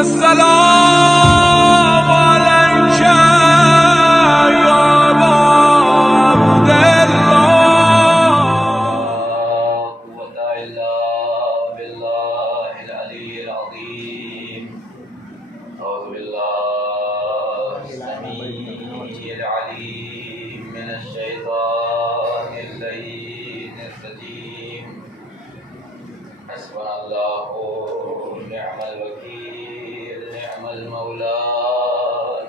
السلام عليك يا أبا عبد الله. قوة إلا بالله العلي العظيم. أعوذ بالله السميع العليم من الشيطان اللعين الرجيم. حسبنا الله نعم الوكيل نعم المولى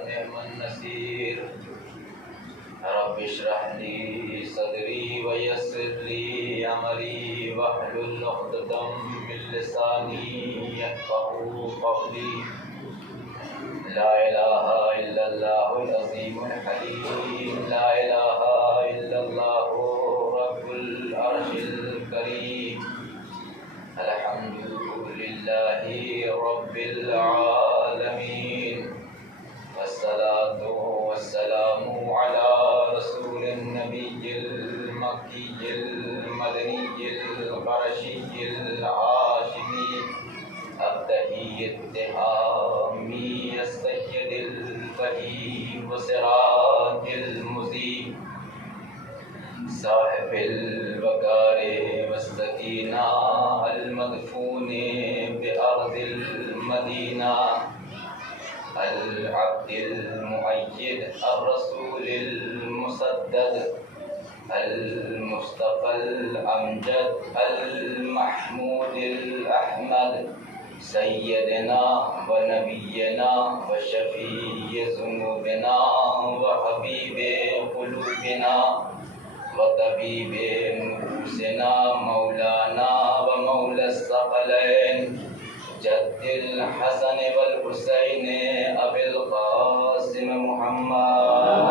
نعم النصير. رب اشرح لي صدري ويسر لي أمري واحلل عقدة من لساني يفقهوا قولي. لا إله إلا الله العظيم الحليم. لا إله إلا الله رب العرش الكريم. الحمد لله رب العالمين. والصلاة والسلام على رسول النبي المكي المدني القرشي الهاشمي التقي التهامي السيد البهي وسراج المضيء صاحب الوقار والسكينة المدفون بأرض المدينة العبد المؤيد الرسول المسدد المصطفى الأمجد المحمود الأحمد سيدنا ونبينا وشفيع ذنوبنا وحبيب قلوبنا وطبيب نفوسنا مولانا ومولى الثقلين جد الحسن والحسين أبي القاسم محمد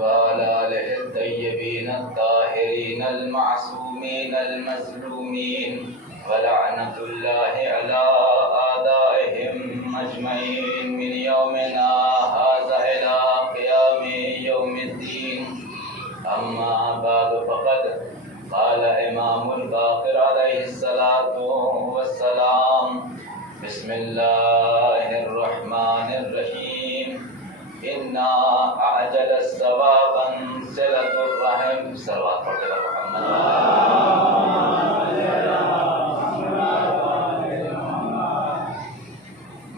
وعلى آله الطيبين الطاهرين المعصومين المظلومين ولعنة الله على أعدائهم أجمعين من يومنا هذا إلى قيام يوم الدين. أما بعد فقد قال إمام الباقر عليه الصلاة والسلام بسم الله الرحمن الرحيم إنا أعجل الثواب صلة الرحم. صلوات پڑھتے ہیں محمد.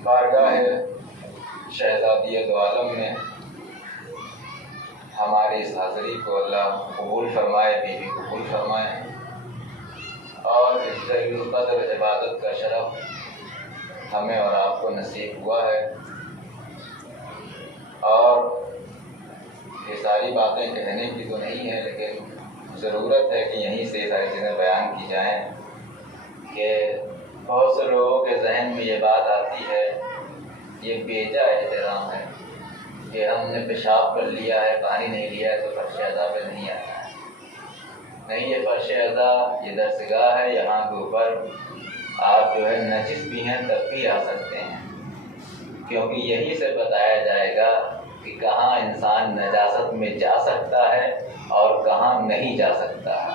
بارگاہ شہزادی دو عالم میں ہماری اس حاضری کو اللہ قبول فرمائے، بیوی قبول فرمائے، اور اس جلیل القدر عبادت کا شرف ہمیں اور آپ کو نصیب ہوا ہے. اور یہ ساری باتیں کہنے کی تو نہیں ہے، لیکن ضرورت ہے کہ یہیں سے یہ ساری چیزیں بیان کی جائیں کہ بہت سے لوگوں کے ذہن میں یہ بات آتی ہے، یہ بیجا احترام ہے کہ ہم نے پیشاب کر لیا ہے، پانی نہیں لیا ہے تو فرش اعضاء پہ نہیں آنا ہے. نہیں، یہ فرش اعضاء یہ درسگاہ ہے، یہاں کے اوپر آپ جو ہے نجس بھی ہیں تب بھی آ سکتے ہیں، کیونکہ یہیں سے بتایا جائے گا کہ کہاں انسان نجاست میں جا سکتا ہے اور کہاں نہیں جا سکتا ہے.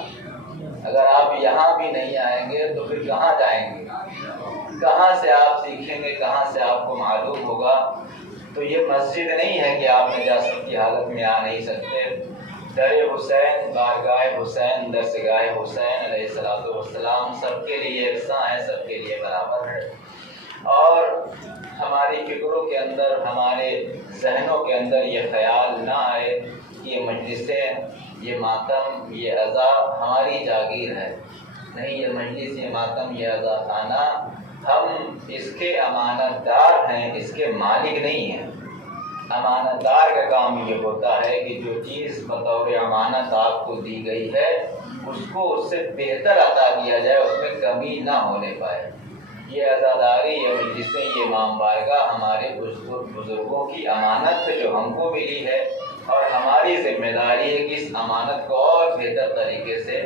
اگر آپ یہاں بھی نہیں آئیں گے تو پھر کہاں جائیں گے؟ کہاں سے آپ سیکھیں گے؟ کہاں سے آپ کو معلوم ہوگا؟ تو یہ مسجد نہیں ہے کہ آپ نجاست کی حالت میں آ نہیں سکتے. در حسین، بارگاہ حسین، درسگاہ حسین علیہ السلام سب کے لیے یکساں ہے، سب کے لیے برابر ہے. اور ہماری فکروں کے اندر، ہمارے ذہنوں کے اندر یہ خیال نہ آئے کہ یہ مجلسیں، یہ ماتم، یہ عزا ہماری جاگیر ہے. نہیں، یہ مجلس، یہ ماتم، یہ عزا خانہ ہم اس کے امانت دار ہیں، اس کے مالک نہیں ہیں. امانت دار کا کام یہ ہوتا ہے کہ جو چیز بطور امانت آپ کو دی گئی ہے اس کو اس سے بہتر عطا کیا جائے، اس میں کمی نہ ہونے پائے. یہ عزاداری، یہ مجلسیں، یہ امام بارگاہ ہمارے بزرگوں کی امانت ہے جو ہم کو ملی ہے، اور ہماری ذمہ داری ہے کہ اس امانت کو اور بہتر طریقے سے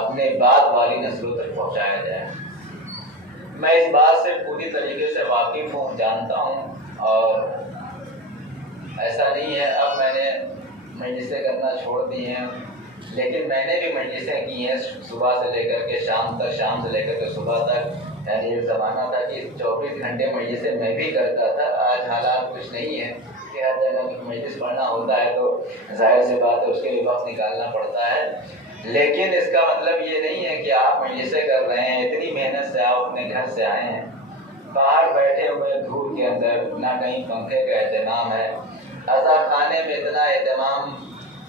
اپنے بعد والی نسلوں تک پہنچایا جائے. میں اس بات سے پوری طریقے سے واقف ہوں، جانتا ہوں، اور ایسا نہیں ہے اب میں نے مجلسیں کرنا چھوڑ دی ہیں لیکن میں نے بھی مجلسیں کی ہیں صبح سے لے کر کے شام تک، شام سے لے کر کے صبح تک، یعنی ایک زمانہ تھا کہ 24 گھنٹے مجلسیں میں بھی کرتا تھا۔ آج حالات کچھ نہیں ہے کہ ہر جگہ مجلس پڑھنا ہوتا ہے تو ظاہر سی بات ہے اس کے لیے وقت نکالنا پڑتا ہے، لیکن اس کا مطلب یہ نہیں ہے کہ آپ مجلسیں کر رہے ہیں، اتنی محنت سے آپ اپنے گھر سے آئے ہیں، باہر بیٹھے ہوئے دھوپ کے اندر، نہ کہیں پنکھے کا اہتمام ہے، عزا خانے میں اتنا اہتمام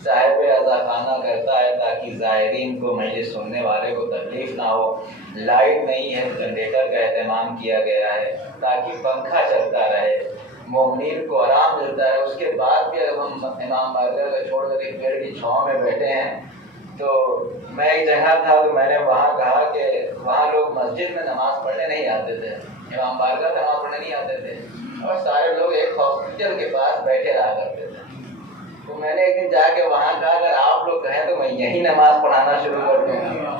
صاحب عزا خانہ کرتا ہے تاکہ زائرین کو، مجلس سننے والے کو تکلیف نہ ہو، لائٹ نہیں ہے، جنریٹر کا اہتمام کیا گیا ہے تاکہ پنکھا چلتا رہے، مومنین کو آرام ملتا ہے۔ اس کے بعد بھی اگر ہم امام بارگاہ کو چھوڑ کر ایک پیڑ کی چھاؤں میں بیٹھے ہیں، تو میں ایک جگہ تھا تو میں نے وہاں کہا کہ وہاں لوگ مسجد میں نماز پڑھنے نہیں آتے تھے، امام بارگاہ سے نماز پڑھنے نہیں آتے تھے، اور سارے لوگ ایک ہاسپٹل کے پاس بیٹھے رہا کرتے تھے۔ تو میں نے ایک دن جا کے وہاں کہا اگر آپ لوگ کہیں تو میں یہی نماز پڑھانا شروع کر دوں گا۔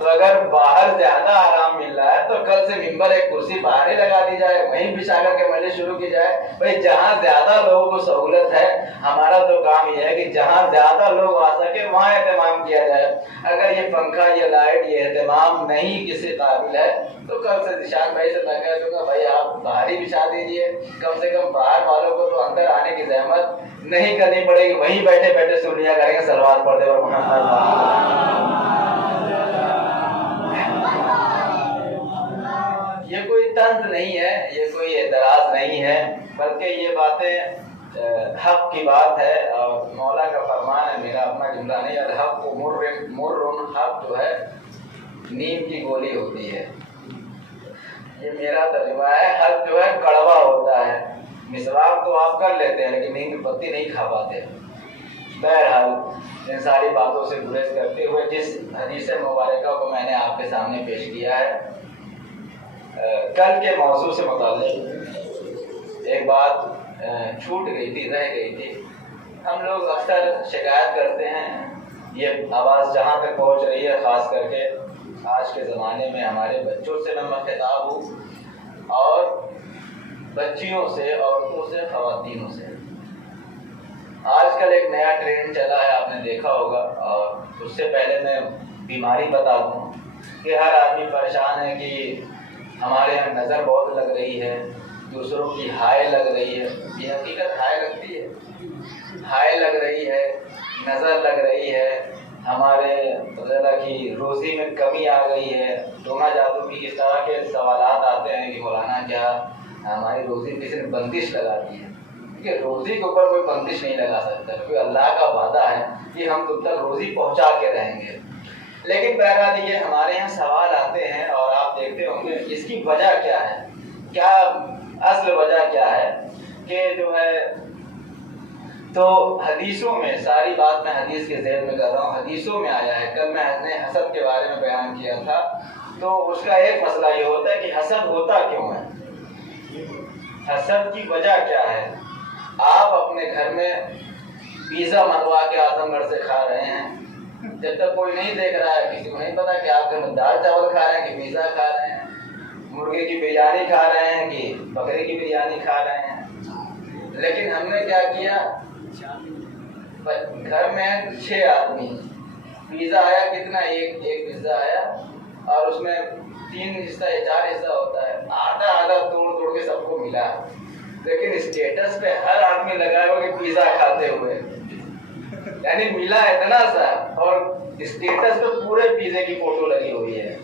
تو اگر باہر زیادہ آرام مل رہا ہے تو کل سے ممبر ایک کرسی باہر ہی لگا دی جائے، وہیں بچھا کر کے مجلس شروع کی جائے۔ بھائی جہاں زیادہ لوگوں کو سہولت ہے، ہمارا تو کام یہ ہے کہ جہاں زیادہ لوگ آ سکے وہاں اہتمام کیا جائے۔ اگر یہ پنکھا، یہ لائٹ، یہ اہتمام نہیں کسی قابل ہے تو کل سے ذیشان بھائی سے میں کہہ دوں گا بھائی آپ باہر ہی بچھا دیجیے، کم سے کم باہر والوں کو تو اندر آنے کی زحمت نہیں کرنی پڑے گی، وہیں بیٹھے بیٹھے سن لیا کریں گے صلوات پڑھ دے اور یہ کوئی طنز نہیں ہے، یہ کوئی اعتراض نہیں ہے، بلکہ یہ باتیں حق کی بات ہے، اور مولا کا فرمان ہے، میرا اپنا جملہ نہیں۔ الحق کو مر حق جو ہے نیم کی گولی ہوتی ہے، یہ میرا ترجمہ ہے۔ حق جو ہے کڑوا ہوتا ہے، مسواک تو آپ کر لیتے ہیں لیکن نیم کی پتی نہیں کھا پاتے۔ بہرحال ان ساری باتوں سے گریز کرتے ہوئے جس حدیث مبارکہ کو میں نے آپ کے سامنے پیش کیا ہے، کل کے موضوع سے متعلق ایک بات چھوٹ گئی تھی، رہ گئی تھی۔ ہم لوگ اکثر شکایت کرتے ہیں، یہ آواز جہاں تک پہنچ رہی ہے، خاص کر کے آج کے زمانے میں ہمارے بچوں سے میں خطاب ہوں، اور بچیوں سے، عورتوں سے، خواتینوں سے۔ آج کل ایک نیا ٹرینڈ چلا ہے، آپ نے دیکھا ہوگا، اور اس سے پہلے میں بیماری بتا دوں کہ ہر آدمی پریشان ہے کہ ہمارے یہاں نظر بہت لگ رہی ہے، دوسروں کی ہائے لگ رہی ہے۔ یہ حقیقت ہائے لگتی ہے، ہائے لگ رہی ہے، نظر لگ رہی ہے، ہمارے ذرا کی روزی میں کمی آ گئی ہے۔ ٹونا جادو کی اس طرح کے سوالات آتے ہیں کہ مولانا کیا ہماری روزی کسی نے بندش لگا دی ہے؟ کہ روزی کے اوپر کوئی بندش نہیں لگا سکتا، کیونکہ اللہ کا وعدہ ہے کہ ہم تم تک روزی پہنچا کے رہیں گے۔ لیکن بہرحال یہ ہمارے یہاں سوال آتے ہیں، اور آپ دیکھتے ہوں گے اس کی وجہ کیا ہے، کیا اصل وجہ کیا ہے کہ جو ہے، تو حدیثوں میں، ساری بات میں حدیث کے ذیل میں کر رہا ہوں، حدیثوں میں آیا ہے۔ کل میں نے حسد کے بارے میں بیان کیا تھا، تو اس کا ایک مسئلہ یہ ہوتا ہے کہ حسد ہوتا کیوں ہے، حسد کی وجہ کیا ہے۔ آپ اپنے گھر میں پیزا منگوا کے اعظم گڑھ سے کھا رہے ہیں، جب تک کوئی نہیں دیکھ رہا ہے، کسی کو نہیں پتا کہ آپ گھر میں دال چاول کھا رہے ہیں کہ پیزا کھا رہے ہیں، مرغے کی بریانی کھا رہے ہیں کہ بکرے کی بریانی کھا رہے ہیں۔ لیکن ہم نے کیا کیا، گھر میں 6 آدمی، پیزا آیا کتنا، ایک پیزا آیا، اور اس میں 3 حصہ یا 4 حصہ ہوتا ہے، آدھا آدھا توڑ کے سب کو ملا، لیکن اسٹیٹس پہ ہر آدمی لگایا ہوا کہ پیزا کھاتے ہوئے، یعنی ملا اتنا سا، اور اسٹیٹس پہ پورے پیزے کی فوٹو لگی ہوئی ہے۔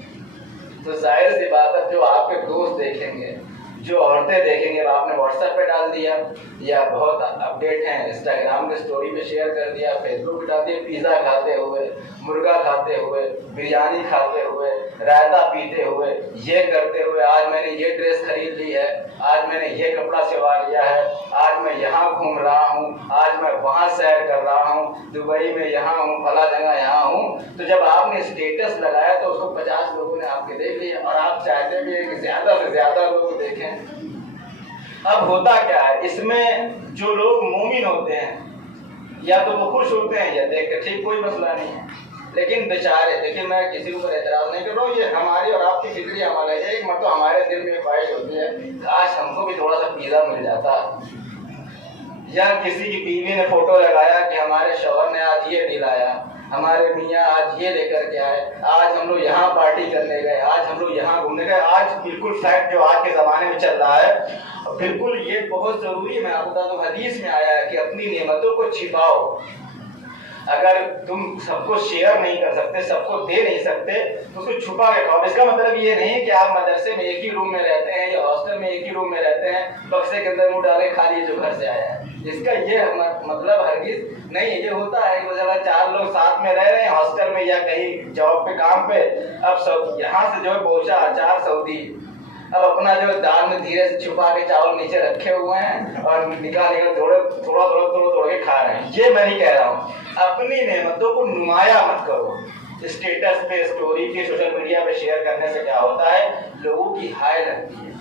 تو ظاہر سی بات ہے جو آپ کے دوست دیکھیں گے، جو عورتیں دیکھیں گے، آپ نے واٹس ایپ پہ ڈال دیا، یا بہت اپڈیٹ ہیں انسٹاگرام کے سٹوری پہ شیئر کر دیا، فیس بک پہ ڈال دیا، پیزا کھاتے ہوئے، مرغا کھاتے ہوئے، بریانی کھاتے ہوئے، رائتا پیتے ہوئے، یہ کرتے ہوئے، آج میں نے یہ ڈریس خرید لی ہے، آج میں نے یہ کپڑا سوا لیا ہے، آج میں یہاں گھوم رہا ہوں، آج میں وہاں سیر کر رہا ہوں، دبئی میں یہاں ہوں، فلاں جگہ یہاں ہوں۔ تو جب آپ نے اسٹیٹس لگایا تو اس کو 50 لوگوں نے آپ کے دیکھ لیا، اور آپ چاہتے بھی ہیں کہ زیادہ سے زیادہ لوگ دیکھیں۔ اب ہوتا کیا ہے، اس میں جو لوگ مومن ہوتے ہیں یا تو وہ خوش ہوتے ہیں یا دیکھ کر، ٹھیک، کوئی مسئلہ نہیں ہے، لیکن بیچارے، دیکھیں میں کسی کے اوپر اعتراض نہیں کر رہا ہوں، یہ ہماری اور آپ کی فکری عمل ہے۔ ایک مرتبہ ہمارے دل میں خواہش ہوتی ہے کاش ہم کو بھی تھوڑا سا پیزا مل جاتا، یا کسی کی بیوی نے فوٹو لگایا کہ ہمارے شوہر نے آج یہ دلایا، ہمارے میاں آج یہ لے کر کے آئے، آج ہم لوگ یہاں پارٹی کرنے گئے، آج ہم لوگ یہاں گھومنے گئے، آج بالکل فیکٹ جو آج کے زمانے میں چل رہا ہے، بالکل یہ بہت ضروری ہے۔ میں آپ کو بتا دوں حدیث میں آیا ہے کہ اپنی نعمتوں کو چھپاؤ۔ اگر تم سب کو شیئر نہیں کر سکتے، سب کو دے نہیں سکتے تو اس کو چھپا کے کھاؤ۔ اس کا مطلب یہ نہیں کہ آپ مدرسے میں ایک ہی روم میں رہتے ہیں یا ہاسٹل میں ایک ہی روم میں رہتے ہیں، بکسے کے اندر منہ ڈالے کھا لیے جو گھر سے آیا ہے۔ اس کا یہ مطلب ہرگز نہیں ہے۔ یہ ہوتا ہے کہ چار لوگ ساتھ میں رہ رہے ہیں ہاسٹل میں یا کہیں جاب پہ کام پہ، اب یہاں سے جو ہے پہنچا اچار سعودی، اب اپنا جو دال میں دھیرے سے چھپا کے چاول نیچے رکھے ہوئے ہیں اور نکال تھوڑا کے کھا رہے ہیں۔ یہ میں نہیں کہہ رہا ہوں، اپنی نعمتوں کو نمایاں مت کرو۔ اسٹیٹس پہ، اسٹوری پہ، سوشل میڈیا پہ شیئر کرنے سے کیا ہوتا ہے، لوگوں کی ہائے لگتی ہے۔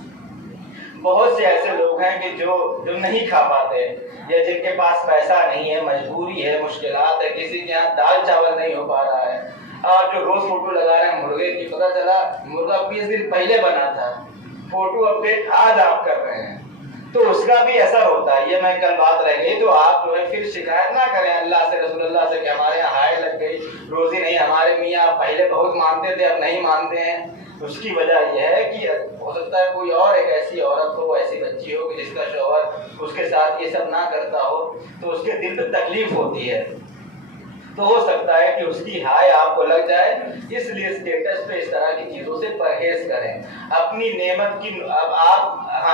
بہت سے ایسے لوگ ہیں کہ جو نہیں کھا پاتے یا جن کے پاس پیسہ نہیں ہے، مجبوری ہے، مشکلات ہے، کسی کے یہاں دال چاول نہیں ہو پا رہا ہے، اور جو روز فوٹو لگا رہے ہیں مرغے کی، پتہ چلا مرغا 20 دن پہلے بنا تھا، فوٹو اپڈیٹ آج آپ کر رہے ہیں، تو اس کا بھی اثر ہوتا ہے۔ یہ میں کل بات رہ گئی، تو آپ جو ہے پھر شکایت نہ کریں اللہ سے، رسول اللہ سے کہ ہمارے یہاں ہائے لگ گئی، روزی نہیں، ہمارے میاں پہلے بہت مانتے تھے اب نہیں مانتے ہیں۔ اس کی وجہ یہ ہے کہ ہو سکتا ہے کوئی اور ایک ایسی عورت ہو، ایسی بچی ہو کہ جس کا شوہر اس کے ساتھ یہ سب نہ کرتا ہو، تو اس کے دل پہ تکلیف ہوتی ہے، تو ہو سکتا ہے کہ اس کی ہائے آپ کو لگ جائے۔ اس لیے اسٹیٹس پہ اس طرح کی چیزوں سے پرہیز کریں۔ اپنی نعمت کی اب آپ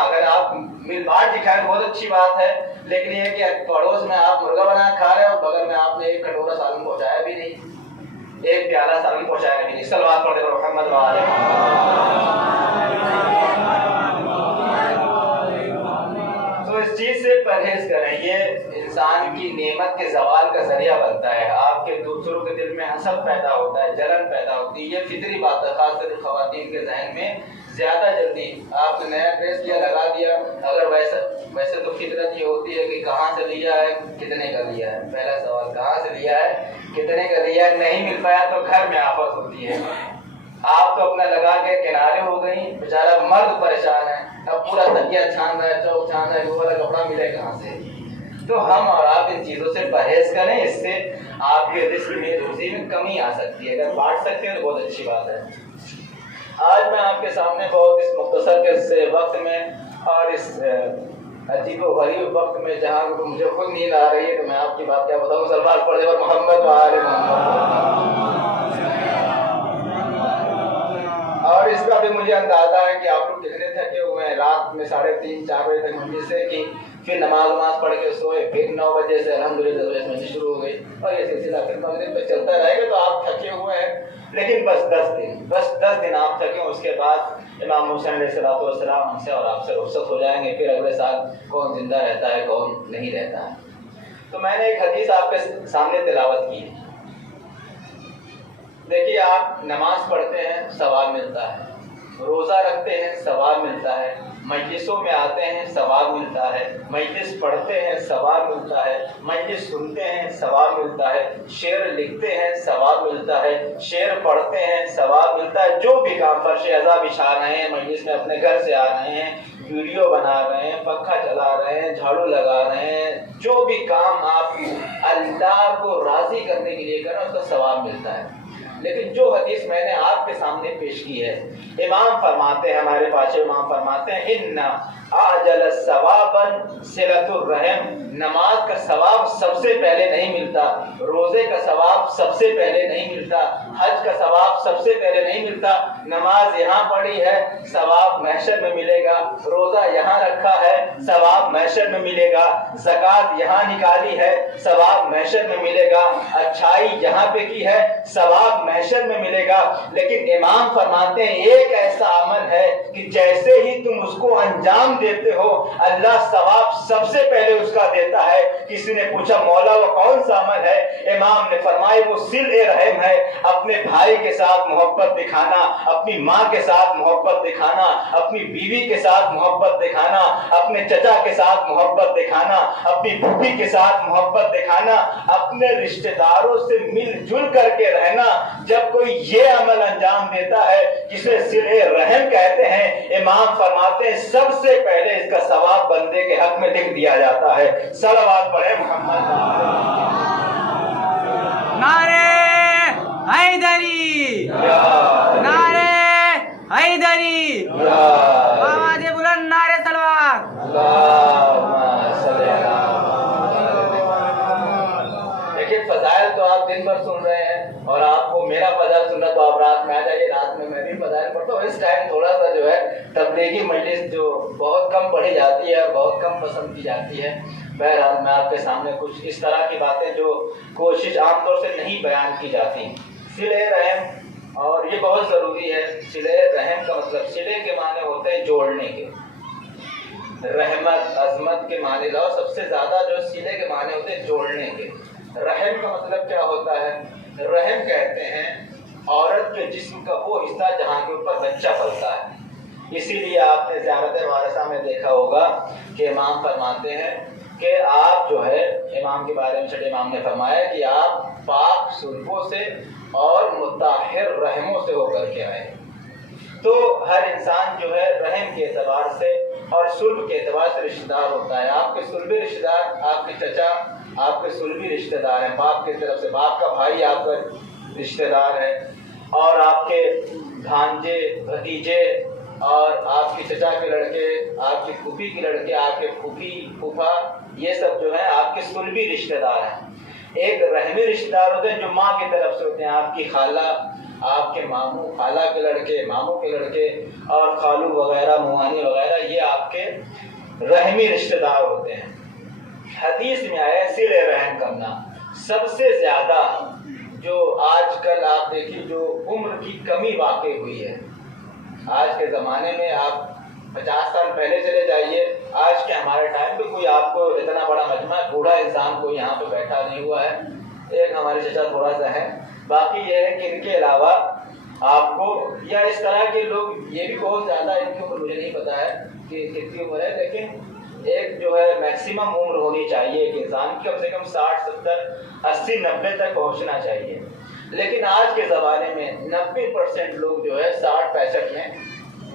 اگر آپ مل بانٹ دکھائیں بہت اچھی بات ہے، لیکن یہ کہ پڑوس میں آپ مرغا بنا کھا رہے ہیں اور بغل میں آپ نے ایک کٹورا سالن پہنچایا بھی نہیں، ایک پیالہ سالن پہنچایا بھی نہیں۔ صلوات پڑھتے ہیں محمد وعلیہ تو اس چیز سے پرہیز کریں۔ یہ انسان کی نعمت کے زوال کا ذریعہ بنتا ہے، آپ کے دوسروں کے دل میں حسد پیدا ہوتا ہے، جلن پیدا ہوتی ہے۔ یہ فطری بات ہے، خاص کر خواتین کے ذہن میں زیادہ جلدی آپ نے نیا ڈریس کیا لگا دیا، اگر ویسے تو فطرت یہ ہوتی ہے کہ کہاں سے لیا ہے، کتنے کا لیا ہے، پہلا سوال کہاں سے لیا ہے، کتنے کا لیا ہے، نہیں مل پایا تو گھر میں آفت ہوتی ہے۔ آپ تو اپنا لگا کے کنارے ہو گئی، بیچارہ مرد پریشان ہے، اب پورا تکیہ چھان رہا ہے، چوک چھان رہا ہے، وہ والا کپڑا ملے کہاں سے۔ تو ہم اور آپ ان چیزوں سے پرہیز کریں، اس سے آپ کے رزق میں، روزی میں کمی آ سکتی ہے۔ اگر بانٹ سکتے ہیں تو بہت اچھی بات ہے۔ آج میں آپ کے سامنے بہت اس مختصر کے وقت میں اور اس عجیب و غریب وقت میں جہاں مجھے خود نیند آ رہی ہے، تو میں آپ کی بات کیا بتاؤں۔ صلوات پڑھے اور محمد وآل محمد۔ اور اس کا بھی مجھے اندازہ ہے کہ آپ لوگ کتنے تھکے ہوئے ہیں، رات میں 3:30 4 بجے تک مسجد سے کی، پھر نماز پڑھ کے سوئے، پھر 9 بجے سے الحمدللہ مسجد شروع ہو گئی، اور یہ سلسلہ پھر مغرب پہ چلتا رہے گا۔ تو آپ تھکے ہوئے ہیں، لیکن بس 10 دن آپ تھکے، اس کے بعد امام حسین علیہ السلام ہم سے اور آپ سے رخصت ہو جائیں گے۔ پھر اگلے سال کون زندہ رہتا ہے، کون نہیں رہتا ہے۔ تو میں نے ایک حدیث آپ کے سامنے تلاوت کی ہے۔ دیکھیے، آپ نماز پڑھتے ہیں ثواب ملتا ہے، روزہ رکھتے ہیں ثواب ملتا ہے، مجلسوں میں آتے ہیں ثواب ملتا ہے، مجلس پڑھتے ہیں ثواب ملتا ہے، مجلس سنتے ہیں ثواب ملتا ہے، شعر لکھتے ہیں ثواب ملتا ہے، شعر پڑھتے ہیں ثواب ملتا ہے۔ جو بھی کام فرش اعضاء بچھا رہے ہیں، مجلس میں اپنے گھر سے آ رہے ہیں، ویڈیو بنا رہے ہیں، پنکھا چلا رہے ہیں، جھاڑو لگا رہے ہیں، جو بھی کام آپ اللہ کو راضی کرنے کے لیے کریں، اس کا ثواب ملتا ہے۔ لیکن جو حدیث میں نے آپ کے سامنے پیش کی ہے، امام فرماتے ہیں، ہمارے پاچے امام فرماتے ہیں، ان اعجل ثوابا صلۃ الرحم، نماز کا ثواب سب سے پہلے نہیں ملتا، روزے کا ثواب سب سے پہلے نہیں ملتا، حج کا ثواب سب سے پہلے نہیں ملتا۔ نماز یہاں پڑھی ہے، ثواب محشر میں ملے گا، روزہ یہاں رکھا ہے، ثواب محشر میں ملے گا، زکوٰۃ یہاں نکالی ہے، ثواب محشر میں ملے گا، اچھائی یہاں پہ کی ہے، ثواب محشر میں ملے گا۔ لیکن امام فرماتے ہیں ایک ایسا عمل ہے کہ جیسے ہی تم اس کو انجام دیتے ہو، اللہ ثواب سب سے پہلے اس کا دیتا ہے۔ کسی نے پوچھا مولا وہ کون سا عمل ہے؟ امام نے فرمایا وہ صلہ رحم ہے، اپنے بھائی کے ساتھ محبت دکھانا، اپنی ماں کے ساتھ محبت دکھانا، اپنی بیوی کے ساتھ محبت دکھانا، اپنے چچا کے ساتھ محبت دکھانا، اپنی پھوپھی کے ساتھ محبت دکھانا، اپنے رشتہ داروں سے مل جل کر کے رہنا۔ جب کوئی یہ عمل انجام دیتا ہے جسے صلہ رحم کہتے ہیں، امام فرماتے ہیں سب سے پہلے اس کا ثواب بندے کے حق میں لکھ دیا جاتا ہے۔ صلوات پڑھیں محمد۔ نعرے حیدری، نعرے حیدری، آواز بلند، نعرے صلوات۔ دیکھیے فضائل تو آپ دن بھر سن رہے ہیں، اور آپ کو میرا فضائل سننا تو آپ رات میں آ جائیے، رات میں بھی فضائل پڑھتا ہوں۔ اس ٹائم تھوڑا سا جو ہے تبلیغی مجلس جو بہت کم پڑھی جاتی ہے، بہت کم پسند کی جاتی ہے۔ بہرحال میں آپ کے سامنے کچھ اس طرح کی باتیں جو کوشش عام طور سے نہیں بیان کی جاتی، صلہ رحم، اور یہ بہت ضروری ہے۔ صلہ رحم کا مطلب، صلے کے معنی ہوتے ہیں جوڑنے کے، رحمت عظمت کے معنی لاؤ، سب سے زیادہ جو صلے کے معنی ہوتے ہیں جوڑنے کے۔ رحم کا مطلب کیا ہوتا ہے؟ رحم کہتے ہیں عورت کے جسم کا وہ حصہ جہاں کے اوپر بچہ پلتا ہے۔ اسی لیے آپ نے زیارت وارثہ میں دیکھا ہوگا کہ امام فرماتے ہیں کہ آپ جو ہے، امام کے بارے میں چھٹے امام نے فرمایا کہ آپ پاک سلبوں سے اور مطہر رحموں سے ہو کر کے آئے۔ تو ہر انسان جو ہے رحم کے اعتبار سے اور سلب کے اعتبار سے رشتہ دار ہوتا ہے۔ آپ کے سلبی رشتہ دار، آپ کے چچا آپ کے سلبی رشتہ دار ہیں، باپ کی طرف سے، باپ کا بھائی آپ کا رشتہ دار ہے، اور آپ کے بھانجے بھتیجے، اور آپ کے چچا کے لڑکے، آپ کی پھوپھی کے لڑکے، آپ کے پھوپھی پھوپھا، یہ سب جو ہیں آپ کے سلبی رشتہ دار ہیں۔ ایک رحمی رشتہ دار ہوتے ہیں جو ماں کی طرف سے ہوتے ہیں، آپ کی خالہ، آپ کے ماموں، خالہ کے لڑکے، ماموں کے لڑکے، اور خالو وغیرہ، موانی وغیرہ، یہ آپ کے رحمی رشتہ دار ہوتے ہیں۔ حدیث میں آیا صلہ رحم کرنا۔ سب سے زیادہ جو آج کل آپ دیکھیے جو عمر کی کمی واقع ہوئی ہے، آج کے زمانے میں آپ 50 سال پہلے چلے جائیے، آج کے ہمارے ٹائم پہ کوئی آپ کو اتنا بڑا مجمع بوڑھا انسان کوئی یہاں پہ بیٹھا نہیں ہوا ہے، ایک ہمارے چچا تھوڑا سا ہے، باقی یہ ہے کہ ان کے علاوہ آپ کو، یا اس طرح کے لوگ، یہ بھی بہت زیادہ ان کی عمر مجھے نہیں پتا ہے کہ کتنی عمر ہے، لیکن ایک جو ہے میکسیمم عمر ہونی چاہیے ایک انسان کی، کم سے کم 60 70 80 90 تک پہنچنا چاہیے۔ لیکن آج کے زمانے میں 90% لوگ جو ہے 60 65 میں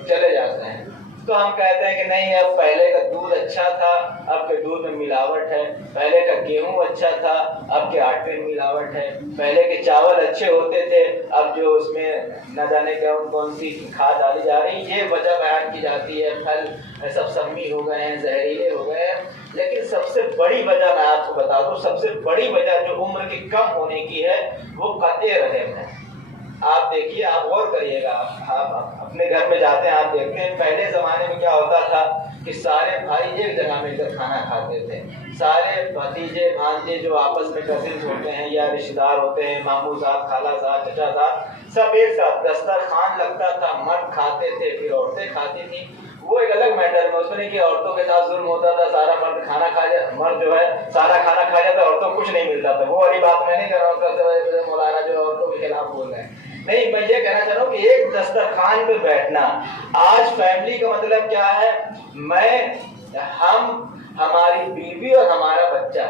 چلے جاتے ہیں۔ تو ہم کہتے ہیں کہ نہیں، اب پہلے کا دودھ اچھا تھا، اب کے دودھ میں ملاوٹ ہے، پہلے کا گیہوں اچھا تھا، اب کے آٹے میں ملاوٹ ہے، پہلے کے چاول اچھے ہوتے تھے، اب جو اس میں نہ جانے کون سی کھاد ڈالی جا رہی، یہ وجہ بیان کی جاتی ہے۔ پھل سب سمی ہو گئے ہیں، زہریلے ہو گئے ہیں۔ لیکن سب سے بڑی وجہ میں آپ کو بتا دوں، سب سے بڑی وجہ جو عمر کی کم ہونے کی ہے وہ قطع رحم ہے۔ آپ دیکھیے، آپ غور کریے گا، آپ اپنے گھر میں جاتے ہیں، آپ دیکھتے ہیں پہلے زمانے میں کیا ہوتا تھا کہ سارے بھائی ایک جگہ مل کر کھانا کھاتے تھے، سارے بھتیجے بھانجے جو آپس میں کزنس ہوتے ہیں یا رشتہ دار ہوتے ہیں، ماموں صاحب، خالہ صاحب، چچا صاحب، سب ایک ساتھ دسترخوان لگتا تھا، مرد کھاتے تھے، پھر عورتیں کھاتی تھیں۔ وہ ایک الگ میٹر میں، اس میں نہیں کہ عورتوں کے ساتھ ظلم ہوتا تھا، سارا مرد کھانا کھا جاتا، مرد جو ہے سارا کھانا کھا جاتا، عورتوں کو کچھ نہیں ملتا تھا۔ وہ والی بات میں نہیں کر رہا ہوں، مولانا جو عورتوں کے خلاف بول رہے ہیں، نہیں، میں یہ کہنا چاہ رہا ہوں کہ ایک دسترخوان پہ بیٹھنا، آج فیملی کا مطلب کیا ہے؟ ہم، ہماری بیوی اور ہمارا بچہ،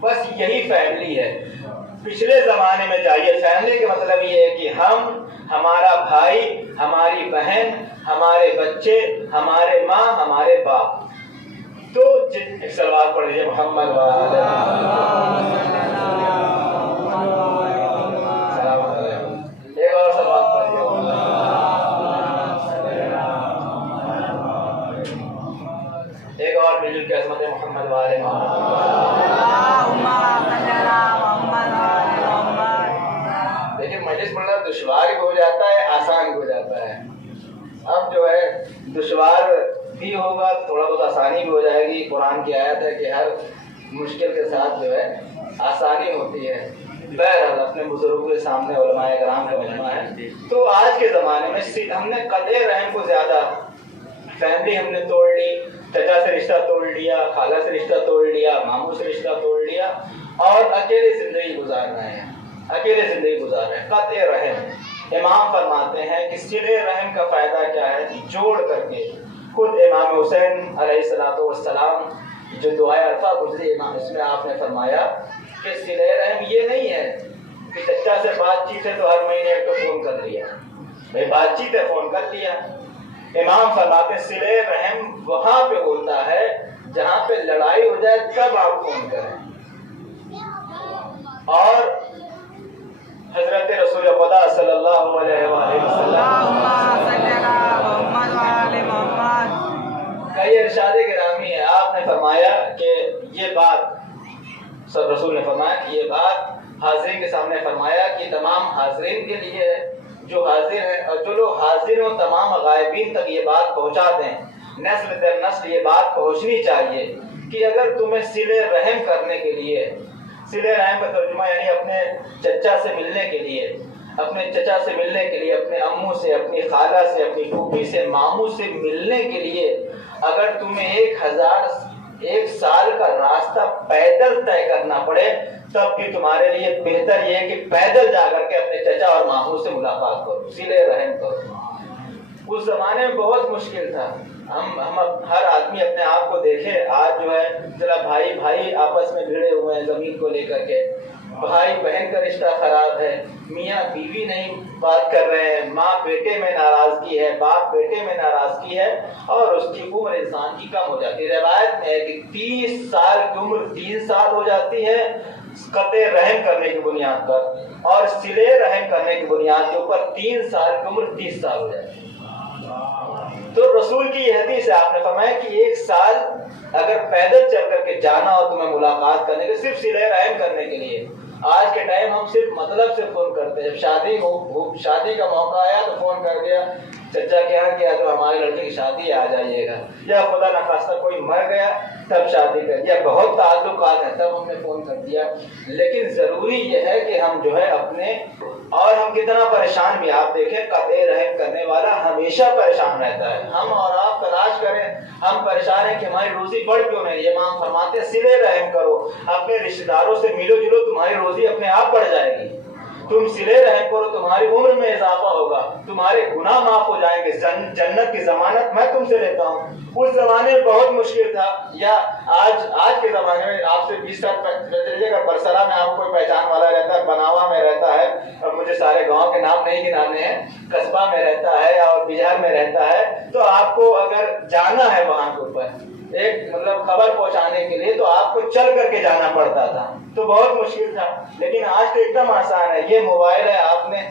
بس یہی فیملی ہے۔ پچھلے زمانے میں جائیے، فیملی کا مطلب یہ ہے کہ ہم، ہمارا بھائی، ہماری بہن، ہمارے بچے، ہمارے ماں، ہمارے باپ۔ تو ایک سلوات پڑھ لیجیے محمد ایک اور سلوات پڑھیے، ایک اور مل کے عظمت محمد والے لیکن مجلس پڑھنا دشوار بھی ہو جاتا ہے، آسان بھی ہو جاتا ہے۔ اب جو ہے دشوار بھی ہوگا، تھوڑا بہت آسانی بھی ہو جائے گی۔ قرآن کی آیت ہے کہ ہر مشکل کے ساتھ جو ہے آسانی ہوتی ہے۔ بہرحال اپنے بزرگوں کے سامنے علماء کرام کا مجمع ہے۔ تو آج کے زمانے میں ہم نے قطع رحم کو زیادہ، فیملی ہم نے توڑ لی، چچا سے رشتہ توڑ لیا، خالہ سے رشتہ توڑ لیا، ماموں سے رشتہ توڑ لیا، اور اکیلے زندگی گزار رہے ہیں، اکیلے زندگی گزار رہے ہیں۔ قطع رحم، امام فرماتے ہیں کہ صلہ رحم کا فائدہ کیا ہے؟ جوڑ کر کے، خود امام حسین علیہ السلام جو دعائے عرفہ گزری امام، اس میں آپ نے فرمایا کہ صلہ رحم یہ نہیں ہے کہ چچا سے بات چیت ہے تو ہر مہینے ایک تو فون کر لیا، بھائی بات چیت ہے، فون کر لیا، امام فرماتے صلہ رحم وہاں پہ ہوتا ہے جہاں پہ لڑائی ہو جائے تب آپ فون کریں. اور حضرت رسول خدا صلی اللہ علیہ وآلہ وسلم کئی ارشاد گرامی ہے. آپ نے فرمایا کہ یہ بات سب رسول نے فرمایا کہ یہ بات حاضرین کے سامنے فرمایا کہ تمام حاضرین کے لیے جو حاضر ہیں اور جو لوگ حاضر ہوں تمام غائبین تک یہ بات پہنچا دیں. نسل در نسل یہ بات پہنچنی چاہیے کہ اگر تمہیں صلہ رحم کرنے کے لیے، صلہ رحم کا ترجمہ یعنی اپنے چچا سے ملنے کے لیے، اپنے چچا سے ملنے کے لیے، اپنے امو سے، اپنی خالہ سے، اپنی پھوپھی سے، ماموں سے ملنے کے لیے اگر تمہیں 1 سال کا راستہ پیدل طے کرنا پڑے تب بھی تمہارے لیے بہتر یہ ہے کہ پیدل جا کر کے اپنے چچا اور ماموں سے ملاقات کرو، صلہ رحم کرو. اس زمانے میں بہت مشکل تھا. ہم ہر آدمی اپنے آپ کو دیکھے. آج جو ہے ذرا بھائی آپس میں بھیڑے ہوئے ہیں زمین کو لے کر کے، بھائی بہن کا رشتہ خراب ہے، میاں بیوی نہیں بات کر رہے ہیں، ماں بیٹے میں ناراضگی ہے، باپ بیٹے میں ناراضگی ہے، اور اس کی عمر انسان کی کم ہو جاتی ہے. روایت میں ہے کہ 30 سال کی عمر 3 سال ہو جاتی ہے قطع رحم کرنے کی بنیاد پر، اور صلہ رحم کرنے کی بنیاد کے اوپر 3 سال کی عمر 30 سال ہو جاتی ہے. تو رسول کی یہ حدیث ہے، آپ نے فرمایا کہ 1 سال اگر پیدل چل کر کے جانا ہو تمہیں ملاقات کرنے کے، صرف صلہ رحم کرنے کے لیے. آج کے ٹائم ہم صرف مطلب سے فون کرتے ہیں. جب شادی کا موقع آیا تو فون کر دیا، چچا کیا کیا تو ہماری لڑکی کی شادی آ جائیے گا، یا خدا نخواستہ کوئی مر گیا تب شادی کر دیا، بہت تعلقات ہیں تب ہم نے فون کر دیا. لیکن ضروری یہ ہے کہ ہم جو ہے اپنے، اور ہم کتنا پریشان بھی، آپ دیکھیں قطع رحم کرنے والا ہمیشہ پریشان رہتا ہے. ہم اور آپ تلاش کریں، ہم پریشان ہیں کہ ہماری روزی بڑھ کیوں نہیں. یہ امام فرماتے ہیں صلہ رحم کرو، اپنے رشتہ داروں سے ملو جلو، تمہاری روزی اپنے آپ بڑھ جائے گی. تم صلہ رحم کرو، تمہاری عمر میں اضافہ ہوگا، تمہارے گناہ معاف ہو جائیں گے، جنت کی ضمانت میں تم سے لیتا ہوں. اس زمانے میں بہت مشکل تھا، یا آج کے زمانے میں آپ سے 20 سال پہلے اگر برسرا میں آپ کوئی پہچان والا رہتا ہے، بناوا میں رہتا ہے، اور مجھے سارے گاؤں کے نام نہیں گنانے ہیں، قصبہ میں رہتا ہے اور بجار میں رہتا ہے، تو آپ کو اگر جانا ہے وہاں کے اوپر ایک مطلب خبر پہنچانے کے لیے تو آپ کو چل کر کے جانا پڑتا تھا، تو بہت مشکل تھا. لیکن آج تو ایک دم آسان ہے. یہ موبائل ہے، آپ نے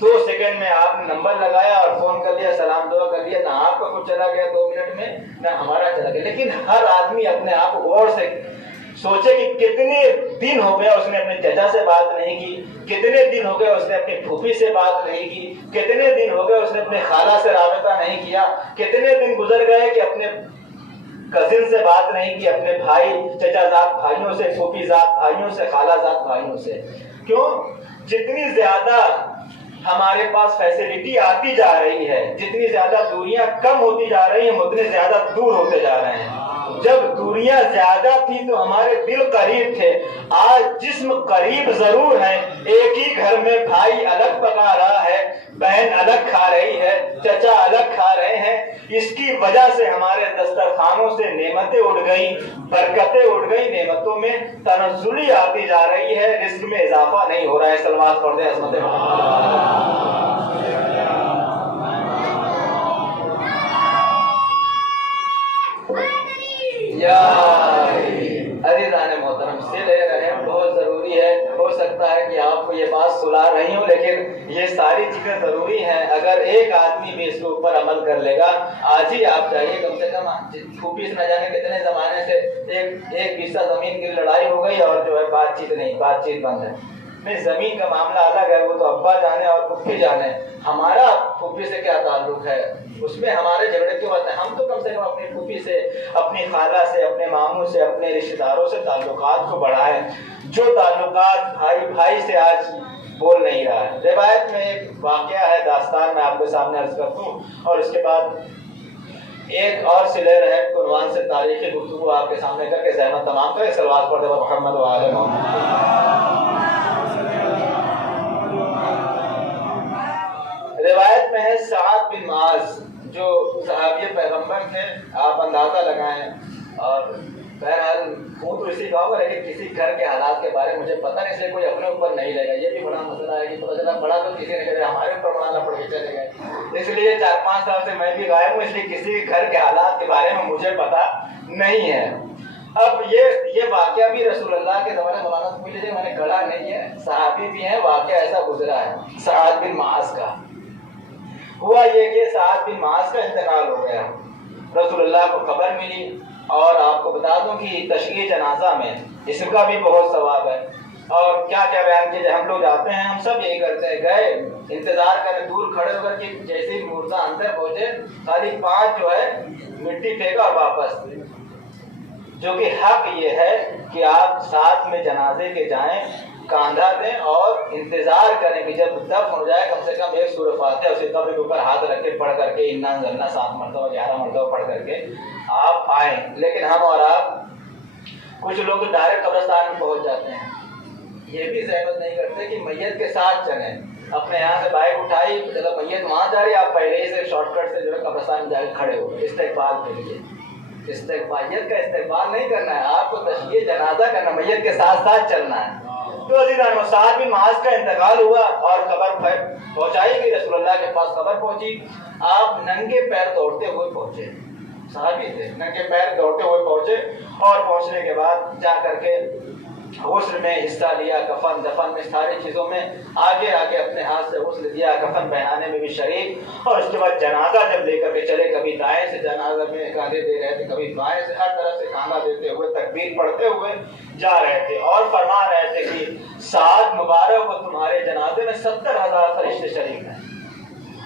2 سیکنڈ میں آپ نے نمبر لگایا اور فون کر دیا، سلام دعا کر دیا، نہ آپ کا کچھ چلا گیا 2 منٹ میں، نہ ہمارا چلا گیا. لیکن ہر آدمی اپنے آپ کو غور سے سوچے کہ کتنے دن ہو گیا اس نے اپنے چچا سے بات نہیں کی، کتنے دن ہو گئے اس نے اپنی پھوپھی سے بات نہیں کی، کتنے دن ہو گئے اس نے اپنے خالہ سے رابطہ نہیں کیا، کتنے دن گزر گئے کہ اپنے کزن سے بات نہیں کی، اپنے بھائی چچا زاد بھائیوں سے، پھوپھی زاد بھائیوں سے، خالہ زاد بھائیوں سے. کیوں؟ جتنی زیادہ ہمارے پاس فیسلٹی آتی جا رہی ہے، جتنی زیادہ دوریاں کم ہوتی جا رہی ہیں، اتنے زیادہ دور ہوتے جا رہے ہیں. جب دوریاں زیادہ تھی تو ہمارے دل قریب تھے، آج جسم قریب ضرور ہیں. ایک ہی گھر میں بھائی الگ پکا رہا ہے، بہن الگ کھا رہی ہے، چچا الگ کھا رہے ہیں. اس کی وجہ سے ہمارے دسترخوانوں سے نعمتیں اڑ گئی، برکتیں اڑ گئی، نعمتوں میں تنزلی آتی جا رہی ہے، رزق میں اضافہ نہیں ہو رہا ہے. صلوات پڑھ دیں عظمت عزیزان محترم. صلہ رحم بہت ضروری ہے. ہو سکتا ہے کہ آپ کو یہ بات سلا رہی ہوں، لیکن یہ ساری چیزیں ضروری ہیں. اگر ایک آدمی بھی اس کے اوپر عمل کر لے گا، آج ہی آپ چاہیے کم سے کم پھوپھی سے نہ جانے کتنے زمانے سے ایک حصہ زمین کی لڑائی ہو گئی اور جو ہے بات چیت بند ہے. نہیں، زمین کا معاملہ الگ ہے، وہ تو ابا جانے اور پھوپھی جانے. ہمارا پھوپھی سے کیا تعلق ہے، اس میں ہمارے جھگڑے کیوں ہوتے ہیں؟ ہم تو کم سے کم اپنی پھوپھی سے، اپنی خالہ سے، اپنے ماموں سے، اپنے رشتہ داروں سے تعلقات کو بڑھائیں. جو تعلقات بھائی سے آج بول نہیں رہا ہے. روایت میں ایک واقعہ ہے، داستان میں آپ کے سامنے عرض کرتا ہوں، اور اس کے بعد ایک اور صلہ رحم کے عنوان سے تاریخی گفتگو آپ کے سامنے کر کے زحمت تمام کرے. صلوات پڑھتے ہوئے محمد و آل محمد. روایت میں ہے سعد بن معاذ جو صحابی پیغمبر تھے، آپ اندازہ لگائیں. اور بہرحال ہوں تو اسی گاؤں کا، لیکن کسی گھر کے حالات کے بارے میں مجھے پتہ نہیں، اس لیے کوئی اپنے اوپر نہیں لے گا. یہ بھی بڑا مسئلہ ہے کہ پتہ چلا بڑا تو کسی نے کہا ہمارے اوپر بڑھانا پڑ کے چلے گئے. اس لیے پچھلے 4-5 سال سے میں بھی غائب ہوں، اس لیے کسی گھر کے حالات کے بارے میں مجھے پتا نہیں ہے۔ اب یہ واقعہ بھی رسول اللہ کے زمانے مولانا سے پوچھ لیجیے، میں نے گڑھا نہیں ہے، صحابی بھی ہیں، واقعہ ایسا گزرا ہے سعد بن معاذ کا۔ ہوا یہ کہ سعد بن معاذ کا انتقال ہو گیا، رسول اللہ کو خبر ملی، اور آپ کو بتا دوں کہ تشییع جنازہ میں اس کا بھی بہت ثواب ہے، اور کیا کیا بیان کیجیے، ہم لوگ جاتے ہیں، ہم سب یہی کرتے ہیں، گئے انتظار کریں، دور کھڑے ہو کر کے جیسے ہی مردہ اندر پہنچے خالی 5 جو ہے مٹی پھینکا اور واپس، جو کہ حق یہ ہے کہ آپ ساتھ میں جنازے کے جائیں، کاندھا دیں اور انتظار کریں کہ جب دفن ہو جائے کم سے کم 1 سورۃ فاتحہ اسے قبر کے اوپر ہاتھ رکھ کے پڑھ کر کے انا انزلنا 7 مرتبہ 11 مرتبہ پڑھ کر کے آپ آئیں۔ لیکن ہم اور آپ کچھ لوگ ڈائریکٹ قبرستان میں پہنچ جاتے ہیں، یہ بھی زحمت نہیں کرتے کہ میت کے ساتھ چلیں، اپنے یہاں سے بائک اٹھائی، جب میت وہاں جا رہی ہے آپ پہلے ہی سے شارٹ کٹ سے جو ہے قبرستان میں جا کے کھڑے ہو استقبال کے لیے۔ میت کا استقبال نہیں کرنا ہے، آپ کو تشییع جنازہ کرنا، میت کے ساتھ ساتھ چلنا ہے۔ تو عزیزان، سعد بن معاذ کا انتقال ہوا اور قبر پہنچائی گئی، رسول اللہ کے پاس خبر پہنچی، آپ ننگے پیر دوڑتے ہوئے پہنچے، صحابی تھے، ننگے پیر دوڑتے ہوئے پہنچے، اور پہنچنے کے بعد جا کر کے غسل میں حصہ لیا، کفن دفن میں ساری چیزوں میں آگے اپنے ہاتھ سے غسل دیا، کفن پہنانے میں بھی شریک، اور اس کے بعد جنازہ جب لے کر کے چلے، کبھی دائیں سے جنازہ میں کاندھے دے رہے تھے، کبھی بائیں سے، ہر طرف سے کاندھا دیتے ہوئے تکبیر پڑھتے ہوئے جا رہے تھے، اور فرما رہے تھے کہ سعد مبارک کو تمہارے جنازے میں 70,000 فرشتے شریک ہیں۔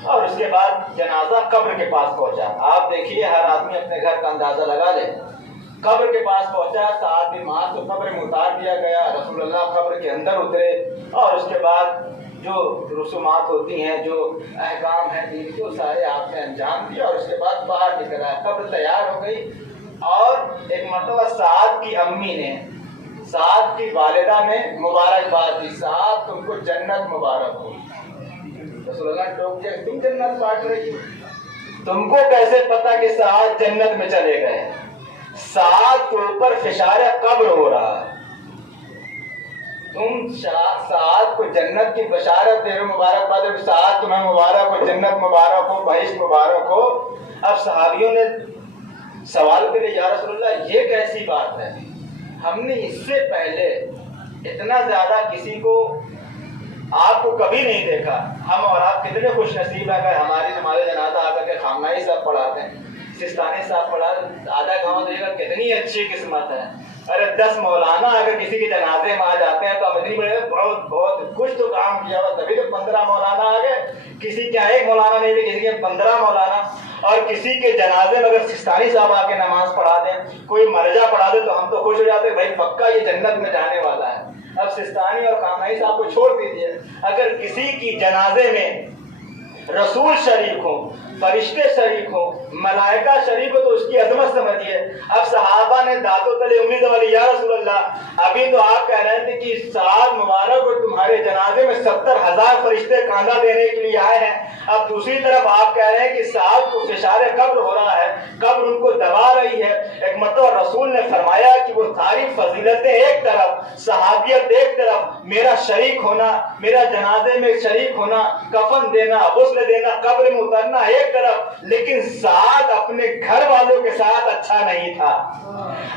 اور اس کے بعد جنازہ قبر کے پاس پہنچا۔ آپ دیکھیے، ہر آدمی اپنے گھر کا اندازہ لگا لے، قبر کے پاس پہنچا، سعد بن معاذ کو قبر میں اتار دیا گیا، رسول اللہ قبر کے اندر اترے، اور اس کے بعد جو رسومات ہوتی ہیں، جو احکام ہیں دین کے، سارے آپ نے انجام دیا، اور اس کے بعد باہر نکل آیا، قبر تیار ہو گئی، اور ایک مرتبہ سعد کی امی نے، سعد کی والدہ نے مبارکباد دی، سعد تم کو جنت مبارک ہو۔ رسول اللہ ٹوک دیا، تم جنت بانٹ رہی ہو، تم کو کیسے پتا کہ سعد جنت میں چلے گئے؟ سعد کے اوپر فشار قبر ہو رہا ہے، تم سعد کو جنت کی بشارت دے رہے ہو، مبارکباد دے، سعد تمہیں مبارک ہو، جنت مبارک ہو، بہشت مبارک ہو۔ اب صحابیوں نے سوال کرے، یا رسول اللہ یہ کیسی بات ہے، ہم نے اس سے پہلے اتنا زیادہ کسی کو، آپ کو کبھی نہیں دیکھا، ہم اور آپ کتنے خوش نصیب ہیں کہ ہمارے جنازہ آ کر کے خامنائی صاحب پڑھاتے ہیں، سستانی صاحب پڑھا، آدھا گاؤں دے گا، کتنی اچھی قسمت ہے۔ ارے 10 مولانا اگر کسی کے جنازے میں آ جاتے ہیں تو ہم اتنی بڑے بہت کچھ تو کام کیا ہوا، تبھی تو 15 مولانا آ گئے، کسی کیا 1 مولانا نہیں تھے، کسی کے 15 مولانا، اور کسی کے جنازے میں اگر سستانی صاحب آ کے نماز پڑھا دیں، کوئی مرجع پڑھا دے تو ہم تو خوش ہو جاتے ہیں، بھائی پکا یہ جنت میں جانے والا ہے۔ اب سستانی اور خامنائی صاحب کو چھوڑ دیجیے، اگر کسی کی جنازے میں رسول شریک ہو، فرشتے شریک ہو، ملائکہ شریک ہو، تو اس کی عظمت سمجھیے۔ اب صحابہ نے دانتوں تلے انگلی دبا لی، یا رسول اللہ ابھی تو آپ کہہ رہے تھے کہ سعد مبارک اور تمہارے جنازے میں 70,000 فرشتے کاندھا دینے کے لیے آئے ہیں، اب دوسری طرف آپ کہہ رہے ہیں کہ سعد کو فشار قبر ہو رہا ہے، قبر ان کو دبا رہی ہے۔ ایک مرتبہ رسول نے فرمایا کہ وہ ساری فضیلتیں ایک طرف، صحابیت ایک طرف، میرا شریک ہونا، میرا جنازے میں شریک ہونا، کفن دینا، غسل دینا، قبر میں اترنا ایک طرف، لیکن سعد اپنے گھر والوں کے ساتھ اچھا نہیں تھا،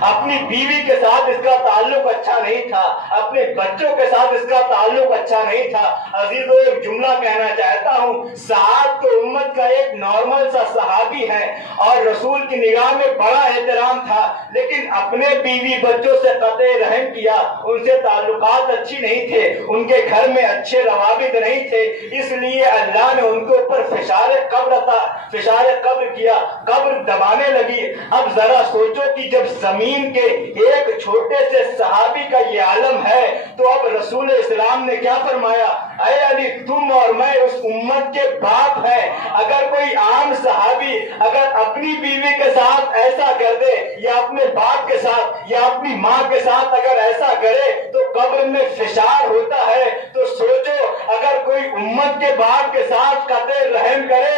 اپنی بیوی کے ساتھ اس کا تعلق اچھا نہیں تھا، اپنے بچوں کے ساتھ اس کا تعلق اچھا نہیں تھا۔ عزیزو، ایک جملہ کہنا چاہتا ہوں، سعد تو امت کا ایک نارمل سا صحابی ہے اور رسول کی نگاہ میں بڑا احترام تھا، لیکن اپنے بیوی بچوں سے قطع رحم کیا، ان سے تعلقات اچھی نہیں تھے، ان کے گھر میں اچھے روابط نہیں تھے، اس لیے اللہ نے ان کے اوپر فشار قبر کیا، قبر دبانے لگی۔ اب ذرا سوچو کہ جب زمین کے ایک چھوٹے سے صحابی کا یہ عالم ہے تو اب رسول اسلام نے کیا فرمایا، اے علی تم اور میں اس امت کے باپ ہیں، اگر کوئی عام صحابی اگر اپنی بیوی کے ساتھ ایسا کر دے یا اپنے باپ کے ساتھ یا اپنی ماں کے ساتھ اگر ایسا کرے تو قبر میں فشار ہوتا ہے، تو سوچو اگر کوئی امت کے باپ کے ساتھ قطع رحم کرے۔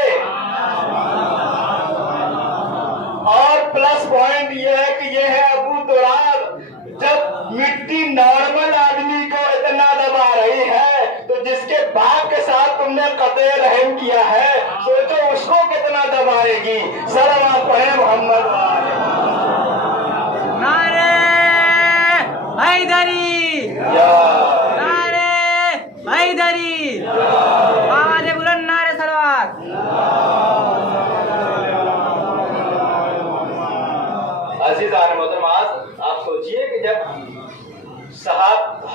اور پلس پوائنٹ یہ ہے کہ یہ ہے ابو تراب، جب مٹی نارمل آدمی کو اتنا دبا رہی ہے تو جس کے باپ کے ساتھ تم نے قطع رحم کیا ہے سوچو اس کو کتنا دبائے گی. صلوات پڑھیں محمد والے. نعرے حیدری، نعرے حیدری، آواز بلند، نعرے سلوات. عزیزان محترمات، آپ سوچئے کہ جب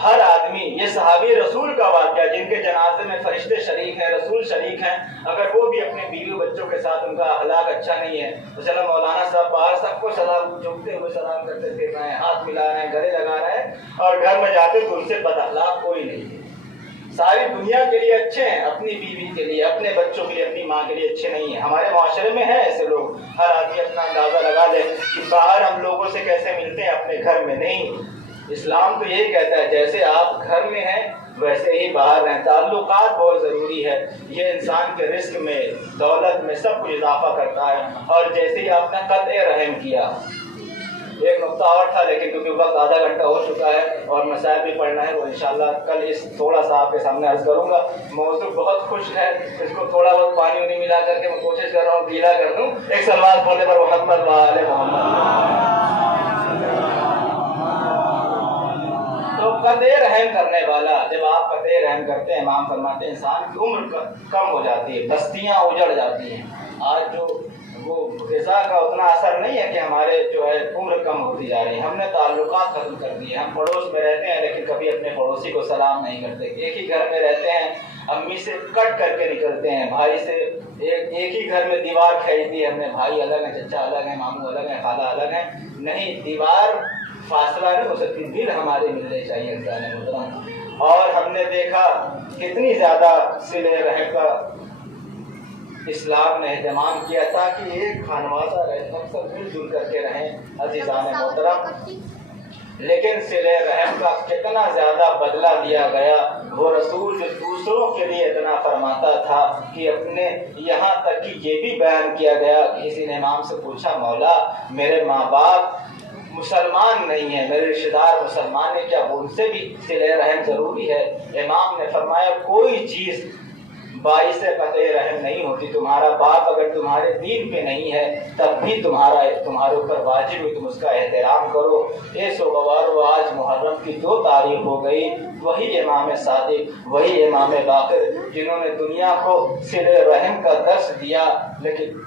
ہر آدمی، یہ صحابی رسول کا واقعہ جن کے جنازے میں فرشتے شریک ہیں، رسول شریک ہیں، اگر وہ بھی اپنے بیوی بچوں کے ساتھ ان کا اخلاق اچھا نہیں ہے تو چلو مولانا صاحب باہر سب کو سلام جھکتے ہوئے سلام کرتے پھر رہے ہیں، ہاتھ ملا رہے ہیں، گلے لگا رہے ہیں، اور گھر میں جاتے تو ان سے بد اخلاق کوئی نہیں ہے. ساری دنیا کے لیے اچھے ہیں، اپنی بیوی کے لیے، اپنے بچوں کے لیے، اپنی ماں کے لیے اچھے نہیں ہیں. ہمارے معاشرے میں ہیں ایسے لوگ. ہر آدمی اپنا اندازہ لگا لے کہ باہر ہم لوگوں سے کیسے ملتے ہیں، اپنے گھر میں نہیں. اسلام تو یہی کہتا ہے جیسے آپ گھر میں ہیں ویسے ہی باہر رہیں. تعلقات بہت ضروری ہے، یہ انسان کے رزق میں، دولت میں سب کچھ اضافہ کرتا ہے. اور جیسے ہی آپ نے قطع رحم کیا. ایک نقطہ اور تھا لیکن کیونکہ وقت آدھا گھنٹہ ہو چکا ہے اور مسائل بھی پڑھنا ہے، وہ انشاءاللہ کل اس تھوڑا سا آپ کے سامنے عرض کروں گا. موضوع بہت خوش ہے، اس کو تھوڑا بہت پانی وانی ملا کر کے میں کوشش کر رہا ہوں گیلا کر دوں. ایک سلوات پڑھنے پر محمد وآل محمد. تو قطع رحم کرنے والا، جب آپ قطع رحم کرتے ہیں، امام فرماتے ہیں انسان کی عمر کم ہو جاتی ہے، بستیاں اجڑ جاتی ہیں. آج جو وہ غذا کا اتنا اثر نہیں ہے کہ ہمارے جو ہے عمر کم ہوتی جا رہی ہے. ہم نے تعلقات ختم کر دیے. ہم پڑوس میں رہتے ہیں لیکن کبھی اپنے پڑوسی کو سلام نہیں کرتے. ایک ہی گھر میں رہتے ہیں، امی سے کٹ کر کے نکلتے ہیں، بھائی سے ایک ہی گھر میں دیوار کھینچ دی ہم نے، بھائی الگ ہیں، چچا الگ ہیں، ماموں الگ ہیں، خالہ الگ ہیں. نہیں، دیوار فاصلہ نہیں ہو سکتی، دل ہمارے ملنے چاہیے انسان محترم. اور ہم نے دیکھا کتنی زیادہ صلہ رحم کا اسلام نے اہتمام کیا تاکہ ایک خانوادہ رہے، ہم سب مل جل کر کے رہیں. عزیزان محترم، لیکن صلہ رحم کا کتنا زیادہ بدلہ لیا گیا. وہ رسول جو دوسروں کے لیے اتنا فرماتا تھا کہ اپنے یہاں تک کہ یہ بھی بیان کیا گیا، کسی نے امام سے پوچھا مولا میرے ماں باپ مسلمان نہیں ہیں، میرے رشتہ دار مسلمان ہیں، کیا ان سے بھی صلہ رحم ضروری ہے؟ امام نے فرمایا کوئی چیز باعث قطع رحم نہیں ہوتی. تمہارا باپ اگر تمہارے دین پہ نہیں ہے تب بھی تمہارے اوپر واجب ہے تم اس کا احترام کرو. ایسو گوارو، آج محرم کی 2 تاریخ ہو گئی. وہی امام صادق، وہی امام باقر جنہوں نے دنیا کو صلہ رحم کا درس دیا. لیکن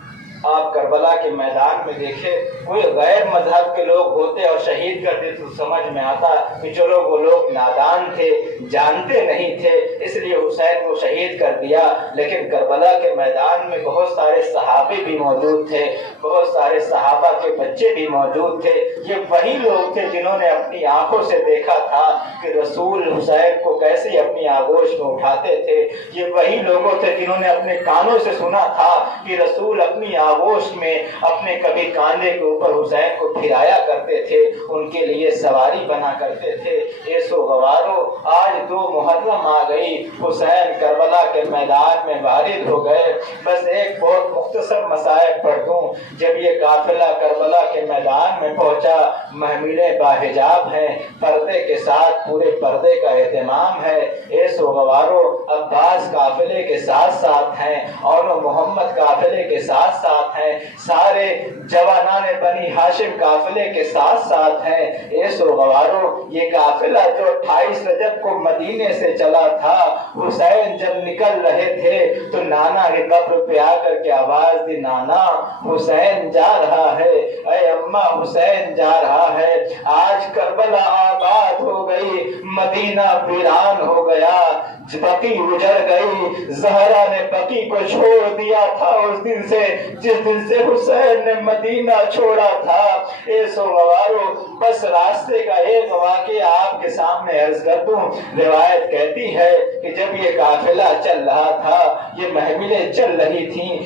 آپ کربلا کے میدان میں دیکھے کوئی غیر مذہب کے لوگ ہوتے اور شہید کرتے تو سمجھ میں آتا کہ چلو وہ لوگ نادان تھے، جانتے نہیں تھے، اس لیے حسین کو شہید کر دیا. لیکن کربلا کے میدان میں بہت سارے صحابی بھی موجود تھے، بہت سارے صحابہ کے بچے بھی موجود تھے. یہ وہی لوگ تھے جنہوں نے اپنی آنکھوں سے دیکھا تھا کہ رسول حسین کو کیسے اپنی آغوش میں اٹھاتے تھے. یہ وہی لوگوں تھے جنہوں نے اپنے کانوں سے سنا تھا کہ رسول اپنی آغوش میں اپنے کبھی کاندھے کے اوپر حسین کو پھرایا کرتے تھے، ان کے لیے سواری بنا کرتے تھے. ایسو گوارو، آج 2 محرم آ گئی، حسین کربلا کے میدان میں وارد ہو گئے. بس ایک بہت مختصر مسائل پڑھ دوں. جب یہ قافلہ کربلا کے میدان میں پہنچا، محملیں باحجاب ہیں، پردے کے ساتھ پورے پردے کا اہتمام ہے. ایسو گوارو، عباس قافلے کے ساتھ ساتھ ہیں اور محمد قافلے کے ساتھ ساتھ ہیں، سارے جوانان بنی ہاشم قافلے کے ساتھ ساتھ ہیں. ایسو گوارو، یہ قافلہ جو 28 رجب کو مدینے سے چلا تھا، حسین جب نکل رہے تھے تو نانا کے قبر پہ آ کر کے آواز دی، نانا حسین جا رہا ہے، اے اماں حسین جا رہا ہے. آج کربلا آباد ہو گئی، مدینہ ویران ہو گیا، بقی اجڑ گئی. زہرا نے بقی کو چھوڑ دیا تھا اس دن سے جس دن سے حسین نے مدینہ چھوڑا تھا. ایسو گوارو، بس راستے کا ایک واقعہ آپ کے سامنے عرض کر دوں. روایت کہتی ہے کہ جب یہ قافلہ چل رہا تھا، یہ محملیں چل رہی تھیں،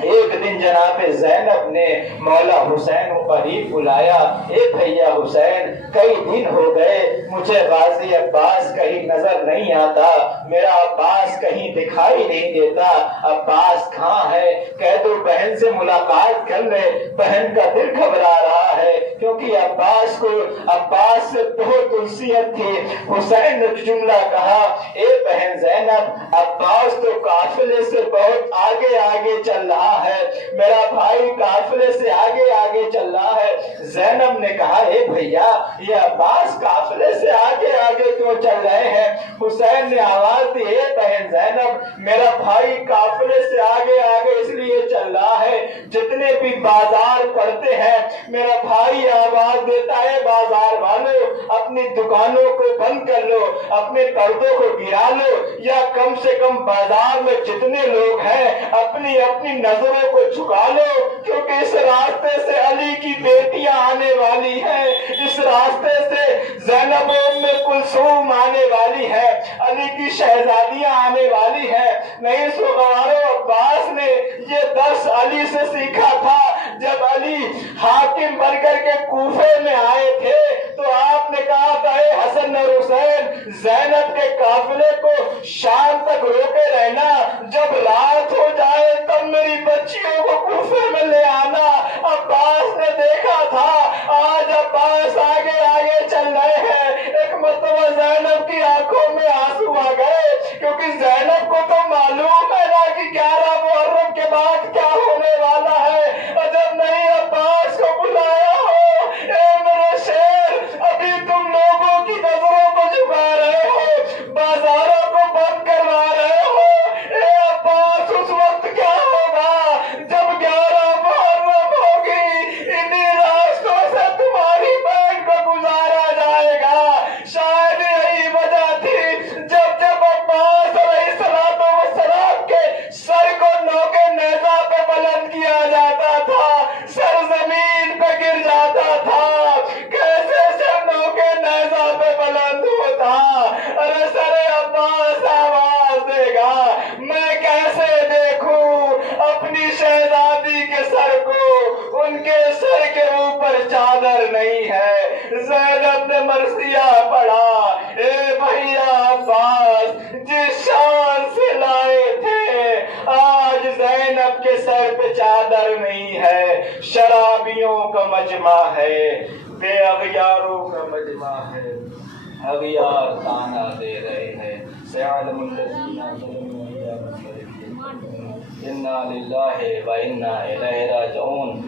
ایک دن جناب زینب نے مولا حسین کو قریب بلایا، اے بھیا حسین، کئی دن ہو گئے مجھے غازی عباس کہیں نظر نہیں آتا، میرا عباس کہیں دکھائی نہیں دیتا، عباس کہاں ہے؟ کہہ دو بہن سے ملاقات کر لے، بہن کا دل گھبرا رہا ہے، کیونکہ عباس سے بہت انسیت تھی۔ حسین نے جملہ کہا، اے بہن زینب، عباس تو قافلے سے بہت آگے آگے چل رہا ہے، میرا بھائی قافلے سے آگے آگے چل رہا ہے۔ زینب نے کہا، اے بھیا، یہ عباس قافلے سے آگے آگے کیوں چل رہے ہیں؟ حسین نے آواز دی، اے بہن زینب، میرا بھائی قافلے سے آگے آگے اس لیے چل رہا ہے، جتنے بھی بازار پڑتے ہیں میرا بھائی آواز دیتا ہے، بازار والوں اپنی دکانوں کو بند کر لو، اپنے پردوں کو گرا لو، یا کم سے کم بازار میں جتنے لوگ ہیں اپنی اپنی نظروں کو جھکا لو، کیونکہ اس راستے سے علی کی بیٹیاں آنے والی ہیں، اس راستے سے زینب ام کلثوم آنے والی ہے، علی کی شہزادیاں آنے والی ہیں۔ نہیں سوگوارو، عباس نے یہ درس علی سے سیکھا تھا، جب علی حاکم بن کر کے کوفے میں آئے تھے تو آپ نے کہا تھا، اے حسن اور حسین، زینب کے قافلے کو شام تک روکے رہنا، جب رات ہو جائے تب میری بچیوں کو کوفے میں لے آنا۔ عباس نے دیکھا تھا، آج عباس آگے آگے چل رہے ہیں۔ ایک مرتبہ زینب کی آنکھوں میں آنسو آ گئے، کیونکہ زینب کو تو معلوم ہے نا کہ 11 محرم کے بعد کیا ہونے والا ہے، اور جب نہیں عباس کو بلایا ہو، اے میرے شیر، ابھی تم لوگوں کی نظروں کو جھکا رہے ہو، بازاروں کو بند کروا رہے ہو، اے عباس اس وقت کیا ہوگا جب 11 محرم ہوگی، انہی راستوں سے تمہاری بہن کو گزارا جائے گا۔ شاید یہی وجہ تھی جب عباس علیہ السلام کے سر کو نوکے نیزہ پہ بلند کیا جاتا تھا، سر زمین پہ گر جاتا تھا، کیسے سر نوکے نیزہ پہ بلند ہوتا؟ ارے سر عباس آواز دے گا، میں کیسے دیکھوں اپنی شہزادی کے سر کو، ان کے سر کے اوپر چادر نہیں ہے۔ زینب نے مرثیہ پڑھا، اے بھیا عباس، جس شان سے لائے تھے آج زینب کے سر پہ چادر نہیں ہے، شرابیوں کا مجمع ہے، بے اغیاروں کا مجمع ہے، اغیار تانا دے رہے ہیں، سیعلم الذین ظلموا ایام الفریقین، انا للہ و انا الیہ راجعون۔